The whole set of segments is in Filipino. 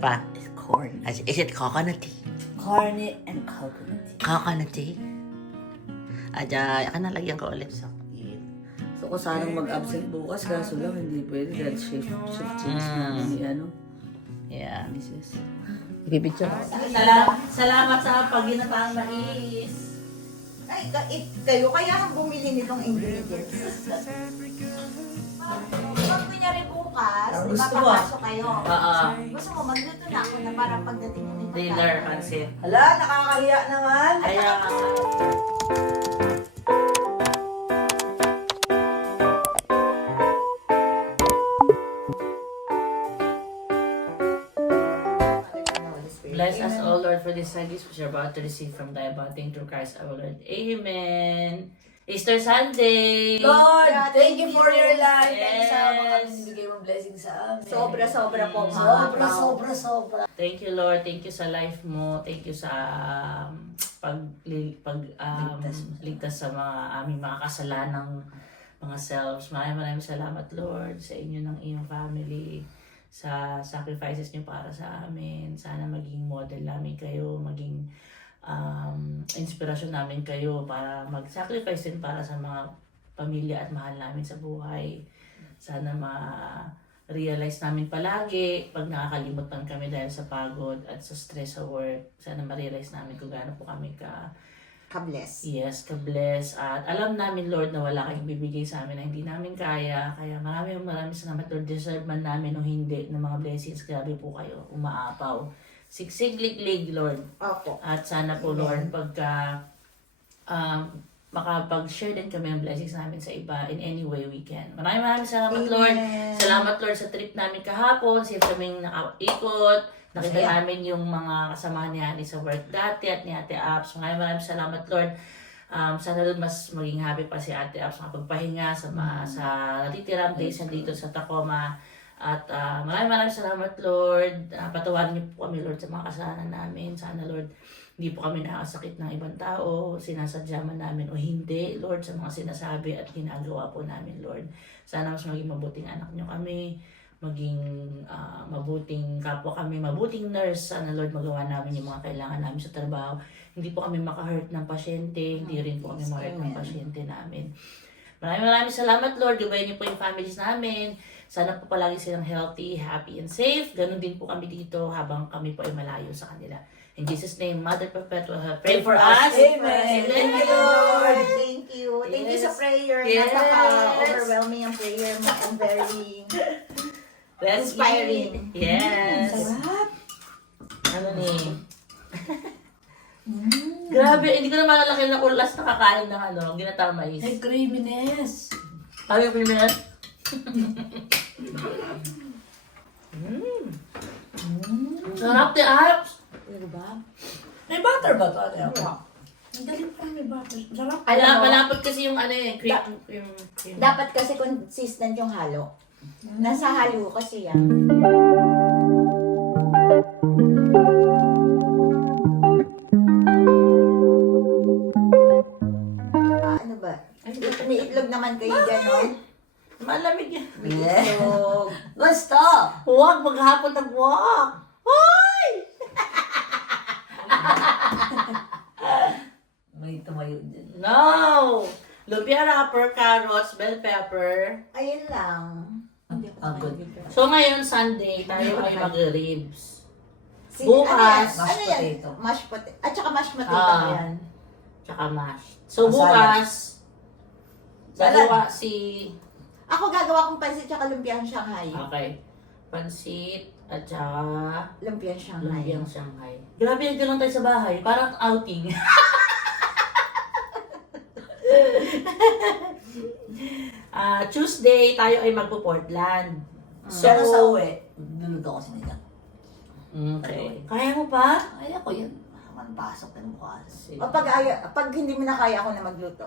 pa? It's corny. Is it coconut tea? Corny and coconut. Coconut tea? Nalagyan ko ulit. So kung sanang mag-absent bukas, kaso lang hindi pwede dahil shift change namin ni Yeah. Mrs. Ibibidyo ko. Salamat sa paginataang mais. Ay, kayo kaya ang bumili nitong ingredients. Pag kunyari bukas, Ang di ba gusto mo, papasok kayo? Oo. Gusto mo, magluto na ako na parang pagdating mo nito. Dinner, pansit. Hala, nakakahiya naman. Kaya, bless us, O Lord, for this gifts which we are about to receive from thy abundant through Christ our Lord. Amen. Easter Sunday! Lord, Yeah, thank you for your life. Thank you sa mga Yes. binibigay mong blessing sa amin. Sobra-sobra po, Sobra, mga sobra. Thank you, Lord. Thank you sa life mo. Thank you sa ligtas sa mga aming mga kasalanang mga selves. Maraming salamat, Lord, sa inyo ng iyong family, sa sacrifices niyo para sa amin. Sana maging model namin kayo, maging inspirasyon namin kayo para mag-sacrifice din para sa mga pamilya at mahal namin sa buhay. Sana ma-realize namin palagi pag nakakalimutan kami dahil sa pagod at sa stress sa work. Sana ma-realize namin kung gaano po kami ka-bless. yes, ka-bless. At alam namin, Lord, na wala kayong bibigay sa amin na hindi namin kaya. Kaya maraming salamat, Lord. Deserve man namin o hindi ng mga blessings. Grabe po kayo. Umaapaw. Sigsig-lig-lig, Lord. Opo. At sana po, Lord, pagka makapag-share din kami ng blessings namin sa iba in any way we can. Maraming salamat, Lord. Salamat, Lord, sa trip namin kahapon. Safe kaming nakaikot. Nakita namin yung mga kasamahan ni Ani sa work dati at ni Ate Apps. Maraming salamat, Lord. Sana Lord, mas maging happy pa si Ate Apps makapagpahinga sa natitirang days dito sa Tacoma. At maraming salamat, Lord. Patawarin niyo po kami, Lord, sa mga kasalanan namin. Sana, Lord, hindi po kami nakasakit ng ibang tao, sinasadya man namin o hindi, Lord, sa mga sinasabi at ginagawa po namin, Lord. Sana mas maging mabuting anak niyo kami, maging mabuting kapwa kami, mabuting nurse. Sana, Lord, magawa namin yung mga kailangan namin sa trabaho. Hindi po kami maka-hurt ng pasyente, hindi rin po kami ma-hurt ng pasyente namin. Maraming salamat, Lord. Gabayan niyo po yung families namin. Sana po palagi silang healthy, happy, and safe. Ganon din po kami dito habang kami po ay malayo sa kanila. In Jesus' name, Mother Perpetual, pray for us. Amen. Thank you, Lord. Thank you. Thank you Yes. sa prayer. Yes. Napaka-overwhelming ang prayer mo and very Let's inspiring. eat. Yes. Sarap. Ano ni? Grabe, hindi ko na malalaki na kung last nakakain ng ginatang mais. May creaminess. Sabi ko yun. Sarap the apps. Ano ba? May butter ba ito? Ang galing pa may butter. Sarap. Malapot kasi yung cream. Dapat kasi consistent yung halo. Nasa halo kasi yan. Ano ba? May itlog naman kayo dyan, no? Malamig yan. May itlog. Gusto! Huwag, maghapon nag-walk. Hoy! May tumayo din. No! Lumpia wrapper, carrots, bell pepper. Ayun lang. Pagod. So ngayon, Sunday, tayo ay mag-ribs. Si- Bukas, ano mashed yan? potato. Mashed potato. At saka mashed potato Ah. yan. Tsaka mash. So Salad. bukas, Salad. gagawa si... Ako gagawa kong pansit tsaka lumpiang Shanghai. Okay. Pansit at saka Lumpiang Shanghai. lumpiang Shanghai. Grabe, nagkaroon tayo sa bahay. Parang outing. Tuesday, tayo ay magpo-Portland. Pero sa uwi, luluto ko sila. Okay. Kaya mo pa? Ay, ako yun. Man, pasok na bukas. Sige. O pag hindi mo na kaya ako na magluto.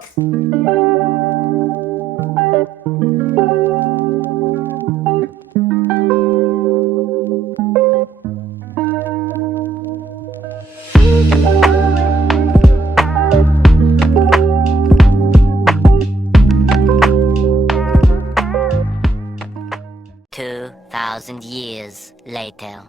Thousand years later.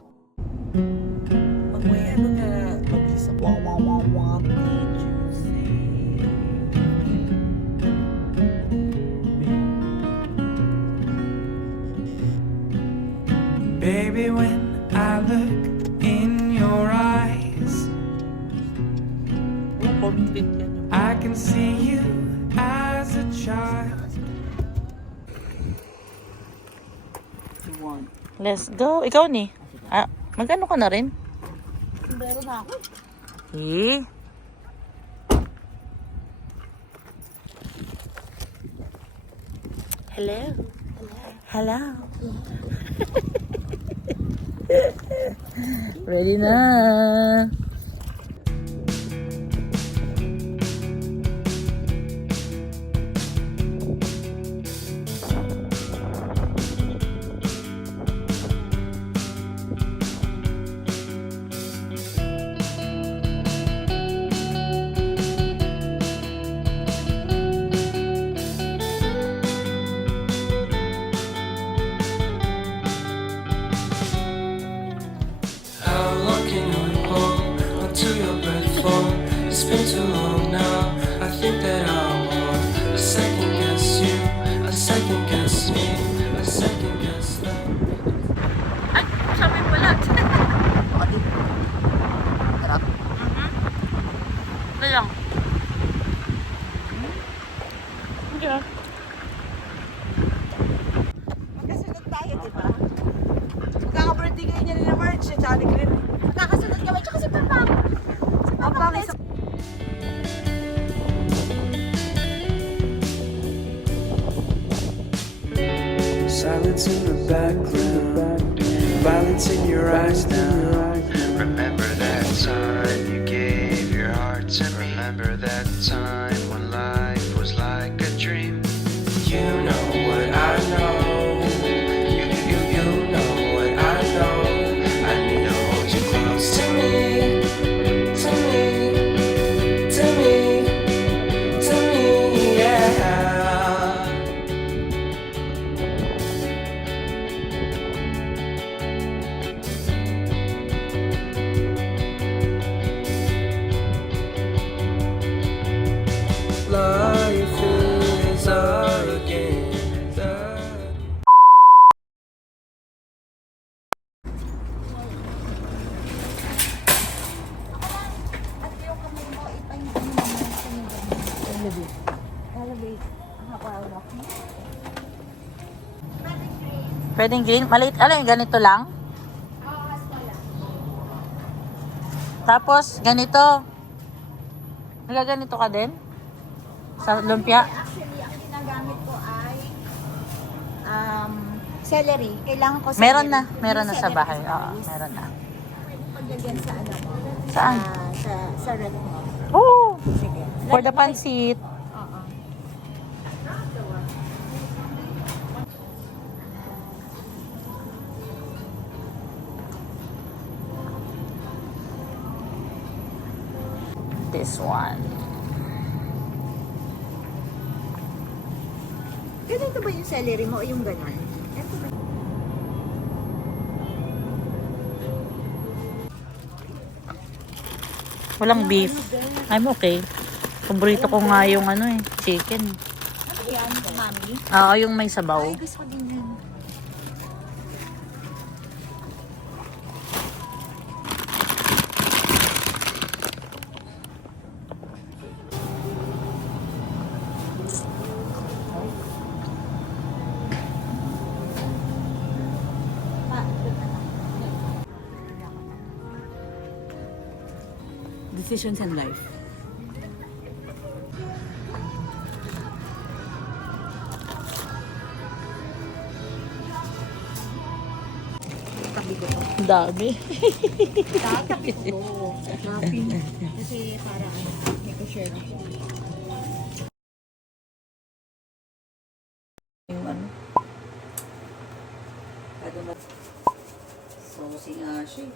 I can see you as a child. Let's go. Ikaw ni. Ah, magano ka na rin? Meron na ako. Eh. Hello. Hello. Ready na. How long can you hold until your breath fall? It's been too long now. I think that I want a second guess you, a second guess me, a second guess them. Ay, sabi mo lang. Sarap. Ito lang. Okay. Magkasunod tayo, di ba? Magkaka-birthday kayo niya nila March. Sabi ko rin. Magkakasunod kami. Tsaka si Papa. Si Papa. Papa, may Silence in the background, violence in your eyes now. Remember that time you gave your heart to me. Remember that time when life was like a dream. You know what I know. You know what I know. I need to hold you close to me, to me, to me, to me, yeah. Life is a game. At yung kamay mo, ipahin mo naman sa yung ganyan. Elevate. Hapawak mo. Pwedeng green? Maliit. Alam yung ganito lang? Tapos, ganito. Nagaganito ka din? Sa lumpia? Actually, ang ginagamit ko ay celery. Kailangan ko celery. Meron na Yung sa celery bahay. is Oo, nice. meron na. Pwede paglagyan sa ano mo. Saan? Sa red mo. Oh! Sige. For the pansit. Oo. This one. Ganito ba yung celery mo o yung ganon? Ito ba? Walang beef. I'm okay. Paborito ko nga yung ano eh, chicken. Ano yan, mami? Oo, yung may sabaw. Ay, gusto ko din yan. decisions in life. Tabi ko. Dami. Tabi ko. Happy. Kasi para may ko-share ako. Yung ano? Kada saucy nga siya.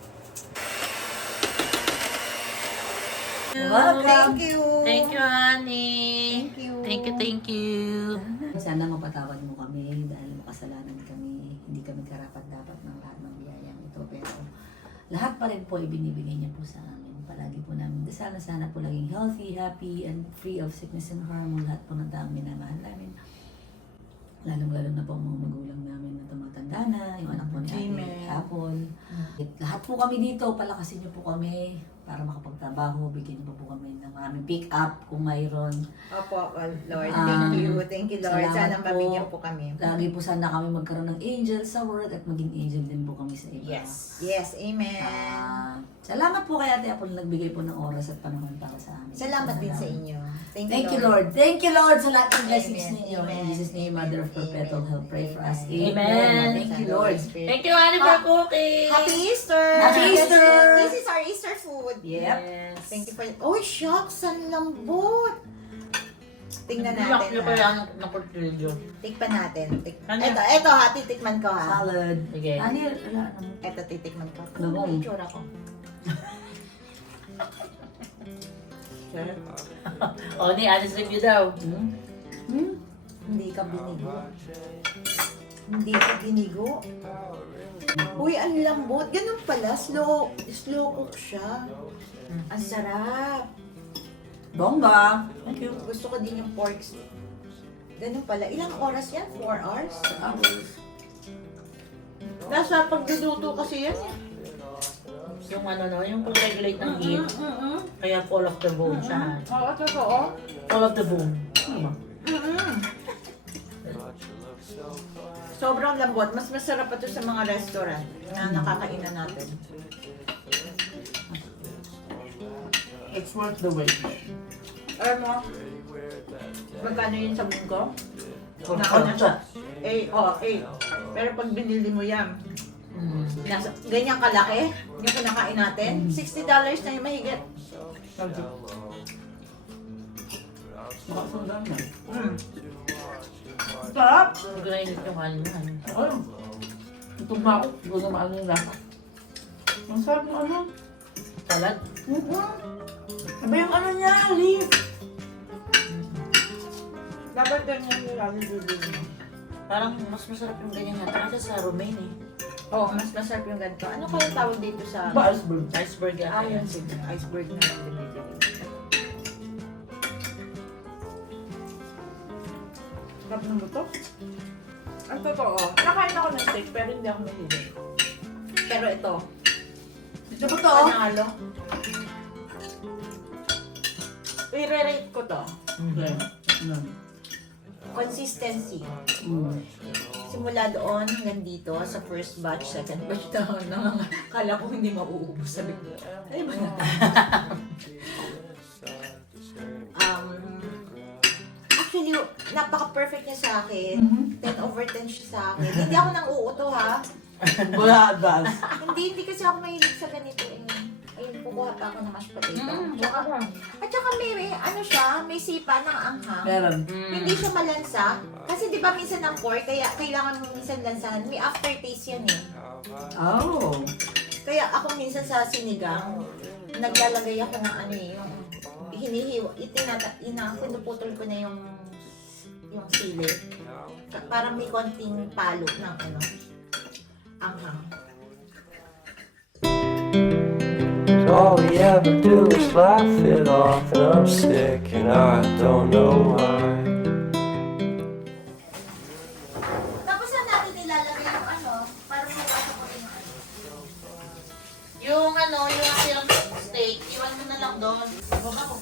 Wow, thank you! Thank you, honey. Thank you. Thank you. Sana mapatawad mo kami dahil makasalanan kami. Hindi kami karapat-dapat ng lahat ng biyayang ito. Pero lahat pa rin po ibinibigay niya po sa amin. Palagi po namin. Sana po laging healthy, happy, and free of sickness and harm. Lahat po ng taong minamahal namin. lalong-lalo na po ang mga magulang namin na tumatanda na, yung anak po ni Ate Amen. Apple. Lahat po kami dito, palakasin niyo po kami para makapagtrabaho, bigyan niyo po kami ng maraming pick-up kung mayroon. Opo, Lord. Um, Thank you, Lord. salamat Sana mabigyan po. po kami. Lagi po sana kami magkaroon ng angel sa world at maging angel din po kami sa iba. Yes, amen. Salamat po kay Ate Apple na nagbigay po ng oras at panahon para sa amin. Salamat din sa inyo. Thank you, Lord. Thank you, Lord, sa lahat ng blessings Amen. ninyo. Amen. In Jesus' name, Mother of Perpetual Help, pray for us. Amen. Thank you, Lord. Thank you, Honey, for cooking. Happy Easter! Happy Easter! This is our Easter food. Yep. Yes. Thank you for... Oh, shucks! Ang lambot! Tingnan natin. Iyak niyo kaya ha. ng portillo. Tikpan natin. Ano? Ito ha, titikman ko ha. Salad. Sige. Ano yun? Wala naman. Ito, titikman ko. Ano ba? Ano yung itsura ko? O, ni honest review daw. Hindi ka binigo. Hindi ka binigo. Uy, ang lambot. Ganun pala. Slow cook siya. Ang sarap. Bongga. Thank you. Gusto ko din yung pork steak. Ganun pala. Ilang oras yan? 4 hours? Nasa pagluluto kasi yan. Yung ano no, yung pag-regulate ng heat. Kaya fall of the bone siya. Oo, totoo. Fall of the bone. Sobrang lambot. Mas masarap pa to sa mga restaurant na nakakainan natin. It's worth the wait. Alam mo, magkano yun sa munggo? For Nasa 8. Pero pag binili mo yan, nasa, ganyan kalaki, yung kinakain natin, $60 na yung mahigit. Sarap. Nag-init yung kanin mo. Ayun. Itong ba ako? Hindi ko na maano yung lasa. Ang sarap ng ano. Salad. Iba yung ano niya, leaf. Dapat ganyan yung lagi bibili mo. Parang mas masarap yung ganyan natin. Kasi sa romaine eh. Oo, mas masarap yung ganito. Ano kaya tawag dito sa... Ba, iceberg. Iceberg yan. Ayun, sige. Iceberg na lang binibili. Sarap ng buto. Ang totoo, nakain ako ng steak pero hindi ako mahilig. Pero ito, Ito ba to? panalo. I-rate ko to. Okay. Consistency. Mm. Simula doon hanggang dito sa first batch, second batch na kala ko hindi mauubos. Sabi ko, ay ba na? Actually, napaka-perfect niya sa akin. 10/10 siya sa akin. Hindi ako nang uuto ha. Wala advance. Hindi kasi ako mahilig sa ganito eh. Ayun, kukuha pa ako ng mashed potato. At saka may, ano siya, may sipa ng anghang. Meron. Hindi siya malansa. Kasi di ba minsan ng pork, kaya kailangan mo minsan lansahan. May aftertaste yan eh. Oh. Kaya ako minsan sa sinigang, naglalagay ako ng ano eh, yung hinihiwa, pinuputol ko na yung sili. Parang may konting palo ng ano, anghang. All we ever do is laugh it off, and I'm sick, and I don't know why. Tapos na natin nilalagay yung ano, parang yung ano ko yung ano. Yung ano, yung sirang steak, iwan mo na lang doon. Baba ko.